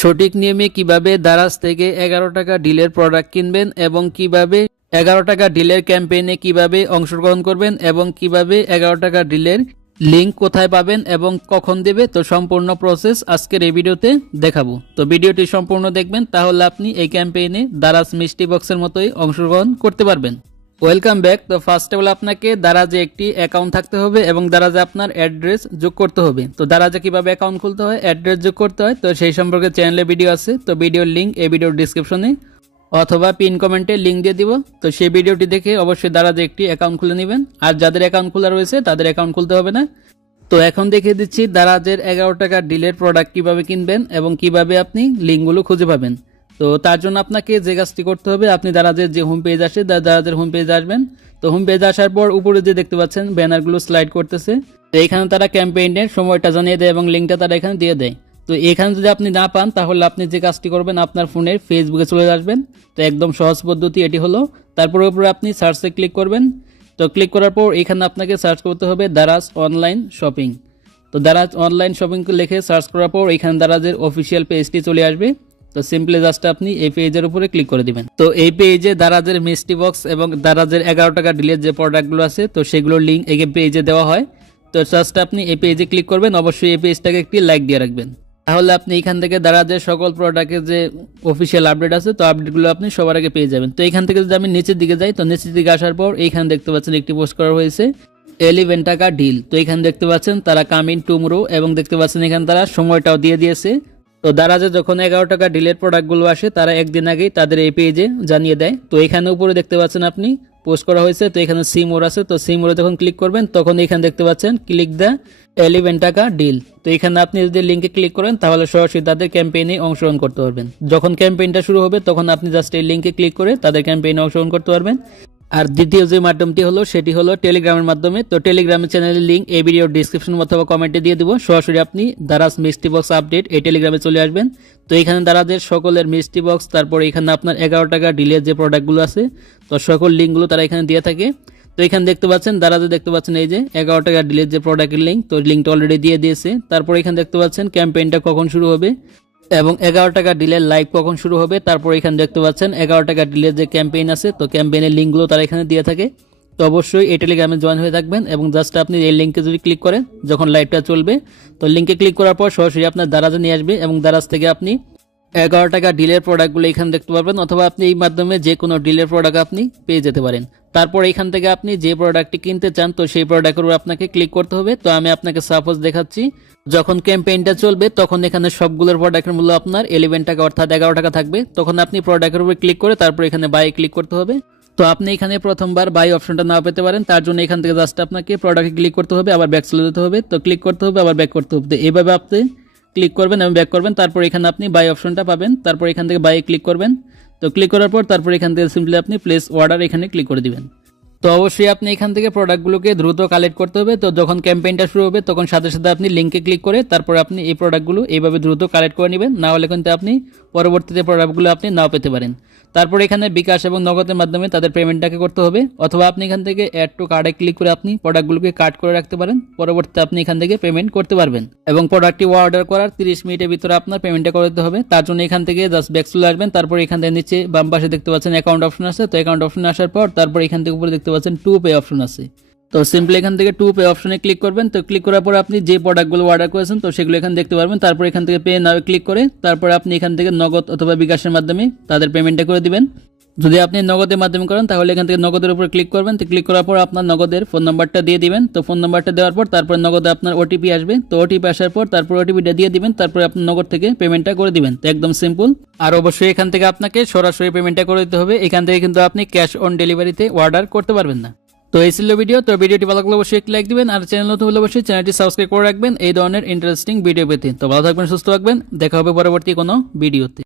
সঠিক নিয়মে কিভাবে দারাজ থেকে 11 টাকা ডিলের প্রোডাক্ট কিনবেন এবং কিভাবে 11 টাকা ডিলের ক্যাম্পেইনে কিভাবে অংশগ্রহণ করবেন এবং কিভাবে 11 টাকা ডিলের লিঙ্ক কোথায় পাবেন এবং কখন দেবে, তো সম্পূর্ণ প্রসেস আজকের এই ভিডিওতে দেখাবো। তো ভিডিওটি সম্পূর্ণ দেখবেন, তাহলে আপনি এই ক্যাম্পেইনে দারাজ মিষ্টি বক্সের মতোই অংশগ্রহণ করতে পারবেন। Welcome back. তো ফার্স্ট অফ অল আপনাকে দারাজে একটি অ্যাকাউন্ট থাকতে হবে এবং দারাজে আপনার অ্যাড্রেস যোগ করতে হবে। তো দারাজে কিভাবে অ্যাকাউন্ট খুলতে হয়, অ্যাড্রেস যোগ করতে হয়, তো সেই সম্পর্কে চ্যানেলে ভিডিও আছে। তো ভিডিওর লিঙ্ক এই ভিডিওর ডিসক্রিপশনে অথবা পিন কমেন্টে লিঙ্ক দিয়ে দিব। তো সেই ভিডিওটি দেখে অবশ্যই দারাজে একটি অ্যাকাউন্ট খুলে নেবেন। আর যাদের অ্যাকাউন্ট খোলা রয়েছে তাদের অ্যাকাউন্ট খুলতে হবে না। তো এখন দেখিয়ে দিচ্ছি দারাজের 11 টাকা ডিলের প্রোডাক্ট কিভাবে কিনবেন এবং কিভাবে আপনি লিঙ্কগুলো খুঁজে পাবেন। তো তার জন্য আপনাকে যে কাজটি করতে হবে, আপনি দারাজের যে হোম পেজ আসে দারাজের হোম পেজে আসবেন। তো হোম পেজে আসার পর উপরে যে দেখতে পাচ্ছেন ব্যানারগুলো স্লাইড করতেছে, তো এখানে তারা ক্যাম্পেইনের সময়টা জানিয়ে দেয় এবং লিঙ্কটা তারা এখানে দিয়ে দেয়। তো এখানে যদি আপনি না পান তাহলে আপনি যে কাজটি করবেন, আপনার ফোনের ফেসবুকে চলে আসবেন। তো একদম সহজ পদ্ধতি এটি হলো। তারপরে উপরে আপনি সার্চে ক্লিক করবেন। তো ক্লিক করার পর এখানে আপনাকে সার্চ করতে হবে দারাজ অনলাইন শপিং। তো দারাজ অনলাইন শপিংকে লিখে সার্চ করার পর এখানে দারাজের অফিসিয়াল পেজটি চলে আসবে। তো সিম্পলি জাস্ট আপনি এই পেজের উপরে ক্লিক করে দিবেন। তো এই পেজে দারাজের মিষ্টি বক্স এবং দারাজের 11 টাকা ডিলের যে প্রোডাক্টগুলো আছে তো সেগুলোর লিঙ্ক এই পেজে দেওয়া হয়। তো জাস্ট আপনি এই পেজে ক্লিক করবেন, অবশ্যই এই পেজটাকে একটি লাইক দিয়ে রাখবেন। তাহলে আপনি এখান থেকে দারাজের সকল প্রোডাক্টের যে অফিসিয়াল আপডেট আছে তো আপডেটগুলো আপনি সবার আগে পেয়ে যাবেন। তো এখান থেকে যদি আমি নিচের দিকে যাই, তো নিচের দিকে আসার পর এইখানে দেখতে পাচ্ছেন একটি পোস্ট করা হয়েছে 11 টাকা ডিল। তো এখানে দেখতে পাচ্ছেন তারা কামিং টুমরো এবং দেখতে পাচ্ছেন এখানে তারা সময়টাও দিয়ে দিয়েছে। তো দারাজে যখন 11 টাকা ডিলের প্রোডাক্টগুলো আসে তারা একদিন আগেই তাদের এই পেজে জানিয়ে দেয়। তো এখানে উপরে দেখতে পাচ্ছেন আপনি পোস্ট করা হয়েছে। তো এখানে সি মোর আছে, তো সি মোরে যখন ক্লিক করবেন তখন এখানে দেখতে পাচ্ছেন ক্লিক দ্য 11 টাকা ডিল। তো এখানে আপনি যদি লিঙ্কে ক্লিক করেন তাহলে সরাসরি তাদের ক্যাম্পেইনে অংশগ্রহণ করতে পারবেন। যখন ক্যাম্পেইনটা শুরু হবে তখন আপনি জাস্ট এই লিঙ্কে ক্লিক করে তাদের ক্যাম্পেইনে অংশগ্রহণ করতে পারবেন। আর দ্বিতীয় যে মাধ্যমটি হলো সেটি হলো টেলিগ্রামের মাধ্যমে। তো টেলিগ্রামের চ্যানেলের লিঙ্ক এই ভিডিওর ডিসক্রিপশন অথবা কমেন্টে দিয়ে দিব। সরাসরি আপনি দারাজ মিষ্টি বক্স আপডেট এই টেলিগ্রামে চলে আসবেন। তো এখানে দারাজের সকলের মিষ্টি বক্স, তারপর এখানে আপনার 11 টাকা ডিলের যে প্রোডাক্টগুলো আছে তো সকল লিঙ্কগুলো তারা এখানে দিয়ে থাকে। তো এখানে দেখতে পাচ্ছেন দারাজে দেখতে পাচ্ছেন এই যে 11 টাকা ডিলের যে প্রোডাক্টের লিঙ্ক, তো লিঙ্কটা অলরেডি দিয়ে দিয়েছে। তারপর এখানে দেখতে পাচ্ছেন ক্যাম্পেইনটা কখন শুরু হবে এবং 11 টাকা ডিলের লাইভ কখন শুরু হবে। তারপর এখানে দেখতে পাচ্ছেন 11 টাকা ডিলের যে ক্যাম্পেইন আছে তো ক্যাম্পেইনের লিঙ্কগুলো তারা এখানে দিয়ে থাকে। তো অবশ্যই এই টেলিগ্রামে জয়েন হয়ে থাকবেন এবং জাস্ট আপনি এই লিঙ্কে যদি ক্লিক করেন যখন লাইভটা চলবে তো লিঙ্কে ক্লিক করার পর সরাসরি আপনার দারাজে নিয়ে আসবে এবং দারাজ থেকে আপনি 11 টাকা ডিলের প্রোডাক্টগুলো এখানে দেখতে পারবেন, অথবা আপনি এই মাধ্যমে যে কোনো ডিলের প্রোডাক্ট আপনি পেয়ে যেতে পারেন। তারপর এখান থেকে আপনি যে প্রোডাক্টটি কিনতে চান তো সেই প্রোডাক্টের উপর আপনাকে ক্লিক করতে হবে। তো আমি আপনাকে সাপোজ দেখাচ্ছি, যখন ক্যাম্পেইনটা চলবে তখন এখানে সবগুলোর প্রোডাক্টের মূল্য আপনার 11 টাকা অর্থাৎ 11 টাকা থাকবে। তখন আপনি প্রোডাক্টের উপর ক্লিক করে তারপর এখানে বাই ক্লিক করতে হবে। তো আপনি এখানে প্রথমবার বাই অপশনটা না পেতে পারেন, তার জন্য এখান থেকে জাস্ট আপনাকে প্রোডাক্টে ক্লিক করতে হবে, আবার ব্যাক চলে যেতে হবে। তো ক্লিক করতে হবে আবার ব্যাক করতে হবে। তো এইভাবে আপনি ক্লিক করবেন এবং ব্যাক করবেন, তারপর এখানে আপনি বাই অপশনটা পাবেন। তারপর এখান থেকে বাই ক্লিক করবেন। তো ক্লিক করার পর তারপর এখান থেকে সিম্পলি আপনি প্লেস অর্ডার এখানে ক্লিক করে দিবেন। তো অবশ্যই আপনি এখান থেকে প্রোডাক্টগুলোকে দ্রুত কালেক্ট করতে হবে। তো যখন ক্যাম্পেইনটা শুরু হবে তখন সাথে সাথে আপনি লিঙ্কে ক্লিক করে তারপর আপনি এই প্রোডাক্টগুলো এইভাবে দ্রুত কালেক্ট করে নেবেন, না হলে কিন্তু আপনি পরবর্তীতে প্রোডাক্টগুলো আপনি নাও পেতে পারেন। তারপর এখানে বিকাশ এবং নগদের মাধ্যমে তাদের পেমেন্টটাকে করতে হবে, অথবা আপনি এখান থেকে অ্যাড টু কার্ডে ক্লিক করে আপনি প্রোডাক্টগুলোকে কাট করে রাখতে পারেন। পরবর্তীতে আপনি এখান থেকে পেমেন্ট করতে পারবেন এবং প্রোডাক্টটি অর্ডার করার 30 মিনিটের ভিতরে আপনার পেমেন্টটা করে দিতে হবে। তার জন্য এখান থেকে জাস্ট ব্যাক চলে আসবেন। তারপর এখান থেকে নিচে বাম পাশে দেখতে পাচ্ছেন অ্যাকাউন্ট অপশন আছে। তো অ্যাকাউন্ট অপশনে আসার পর তারপর এখান থেকে উপরে দেখতে পাচ্ছেন টু পে অপশন আছে। তো সিম্পলি এখান থেকে টু পে অপশনে ক্লিক করবেন। তো ক্লিক করার পর আপনি যে প্রোডাক্টগুলো অর্ডার করেছেন তো সেগুলো এখানে দেখতে পারবেন। তারপর এখান থেকে পে নাও ক্লিক করে তারপর আপনি এখান থেকে নগদ অথবা বিকাশের মাধ্যমে তাদের পেমেন্টটা করে দিবেন। যদি আপনি নগদের মাধ্যমে করেন তাহলে এখান থেকে নগদের উপর ক্লিক করবেন। তো ক্লিক করার পর আপনার নগদের ফোন নাম্বারটা দিয়ে দিবেন। তো ফোন নাম্বারটা দেওয়ার পর তারপর নগদে আপনার ওটিপি আসবে। তো ওটিপি আসার পর তারপর ওটিপিটা দিয়ে দিবেন, তারপর আপনি নগদ থেকে পেমেন্টটা করে দিবেন। তো একদম সিম্পল। আর অবশ্যই এখান থেকে আপনাকে সরাসরি পেমেন্টটা করে দিতে হবে। এখান থেকে কিন্তু আপনি ক্যাশ অন ডেলিভারিতে অর্ডার করতে পারবেন না। তো এই ছিল ভিডিও। তো ভিডিওটি ভালো লাগলে অবশ্যই একটি লাইক দিবেন, আর চ্যানেল নতুন হলে অবশ্যই চ্যানেলটি সাবস্ক্রাইব করে রাখবেন এই ধরনের ইন্টারেস্টিং ভিডিও পেতে। তো ভালো থাকবেন, সুস্থ থাকবেন, দেখা হবে পরবর্তী কোনো ভিডিওতে।